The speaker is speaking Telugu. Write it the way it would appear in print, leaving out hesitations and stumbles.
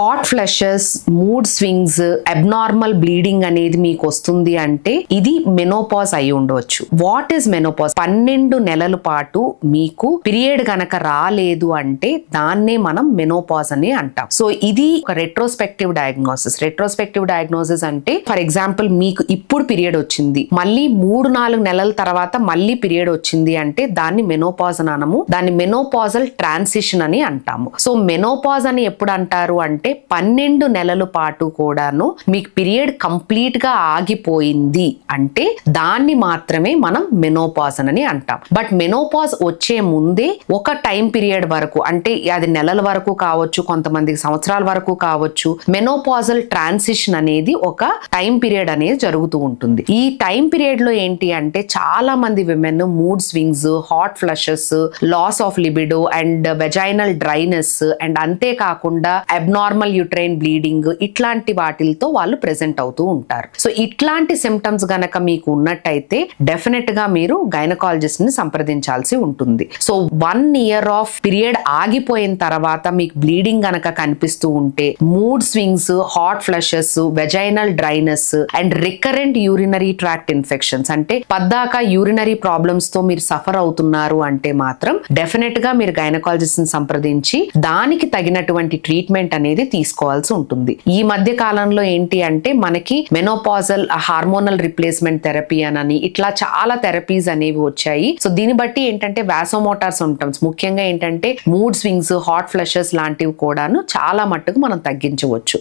Hot flushes, mood swings, abnormal bleeding అనేది మీకు వస్తుంది అంటే ఇది మెనోపాజ్ అయి ఉండవచ్చు. What is menopause? 12 నెలల పాటు మీకు పీరియడ్ గనక రాలేదు అంటే దాన్నే మనం మెనోపాజ్ అని అంటాం. సో ఇది ఒక రెట్రోస్పెక్టివ్ డయాగ్నోసిస్. రెట్రోస్పెక్టివ్ డయాగ్నోసిస్ అంటే ఫర్ ఎగ్జాంపుల్ మీకు ఇప్పుడు పీరియడ్ వచ్చింది, మళ్ళీ 3-4 నెలల తర్వాత మళ్ళీ పీరియడ్ వచ్చింది అంటే దాన్ని మెనోపాజ్ అని అనము, దాన్ని మెనోపాజల్ ట్రాన్సిషన్ అని అంటాము. సో మెనోపాజ్ అని ఎప్పుడు అంటారు అంటే 12 నెలల పాటు కూడాను మీకు పీరియడ్ కంప్లీట్ గా ఆగిపోయింది అంటే దాన్ని మాత్రమే మనం మెనోపాజ్ అని అంటాం. బట్ మెనోపాజ్ వచ్చే ముందే ఒక టైం పీరియడ్ వరకు, అంటే అది నెలల వరకు కావచ్చు, కొంతమందికి సంవత్సరాల వరకు కావచ్చు, మెనోపాజల్ ట్రాన్సిషన్ అనేది ఒక టైం పీరియడ్ అనేది జరుగుతూ ఉంటుంది. ఈ టైం పీరియడ్ లో ఏంటి అంటే చాలా మంది women mood swings, hot flushes, loss of libido and vaginal dryness and అంతేకాకుండా అబ్నార్మల్ యూట్రైన్ బ్లీడింగ్ ఇట్లాంటి వాటిలతో వాళ్ళు ప్రెజెంట్ అవుతూ ఉంటారు. సో ఇట్లాంటి సిమ్టమ్స్ గనక మీకు ఉన్నట్టయితే డెఫినెట్ గా మీరు గైనకాలజిస్ట్ ని సంప్రదించాల్సి ఉంటుంది. సో 1 year ఆఫ్ పీరియడ్ ఆగిపోయిన తర్వాత మీకు బ్లీడింగ్ గనక కనిపిస్తూ ఉంటే, mood swings, hot flushes, vaginal dryness and recurrent urinary tract infections అంటే పద్దాక యూరినరీ ప్రాబ్లమ్స్ తో మీరు సఫర్ అవుతున్నారు అంటే మాత్రం డెఫినెట్ గా మీరు గైనకాలజిస్ట్ ని సంప్రదించి దానికి తగినటువంటి ట్రీట్మెంట్ అనేది తీసుకోవాల్సి ఉంటుంది. ఈ మధ్య కాలంలో ఏంటి అంటే మనకి మెనోపాజల్ హార్మోనల్ రిప్లేస్మెంట్ థెరపీ అని ఇట్లా చాలా థెరపీస్ అనేవి వచ్చాయి. సో దీన్ని బట్టి ఏంటంటే వాసోమోటార్ సింప్టమ్స్, ముఖ్యంగా ఏంటంటే మూడ్ స్వింగ్స్, హాట్ ఫ్లషెస్ లాంటివి కూడాను చాలా మట్టుకు మనం తగ్గించవచ్చు.